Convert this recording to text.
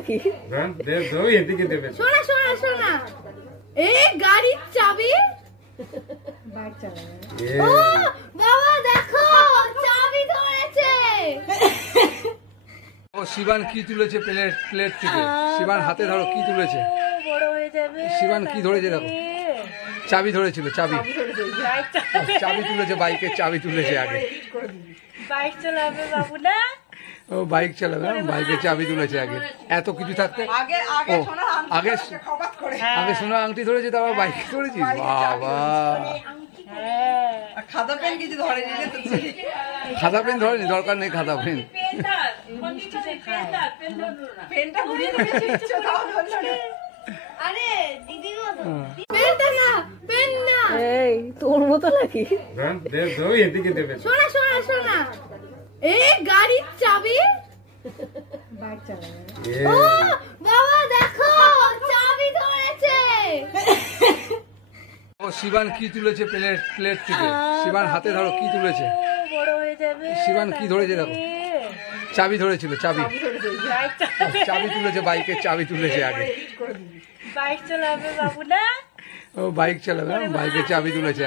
নাকি? শোনা শোনা শোনা, এই গাড়ির চাবি বাইক চালাবে। ও বাবা দেখো চাবি ধরেছে। ও শিবান কি তুলেছে প্লেট থেকে? শিবান হাতে ধরো কি তুলেছে? বড় হয়ে যাবে। শিবান কি ধরেছে দেখো? চাবি ধরেছিল, চাবি তুলেছে, বাইকের চাবি তুলেছে আগে। বাইক চালাবে বাবু না? ও বাইক চালাবে, বাইকের চাবি তুলেছে আগে। এত কিছু থাকতে ও আগে সোনার আংটি ধরেছে, তারপর বাইক ধরেছিস? বাবা, খাতা পেন কিছু ধরেনি? খাতা পেন ধরেনি, দরকার নেই খাতা পেন। পেনটা ঘুরিয়ে দিয়েছে। আরে দিদির মতো। পেনটা না, পেন না। এই তোর মতো নাকি? শোনা শোনা শোনা, এই গাড়ির চাবি বাইক চালাবে। ও বাবা দেখো চাবি ধরেছে। ও শিবান কি তুলেছে প্লেট থেকে? শিবান হাতে ধরো কি তুলেছে? বড় হয়ে যাবে। শিবান কি ধরেছে দেখো? চাবি ধরেছিল, চাবি তুলেছে, বাইকের চাবি তুলেছে আগে। বাইক চালাবে বাবু না? ও বাইক চালাবে, বাইকের চাবি তুলেছে।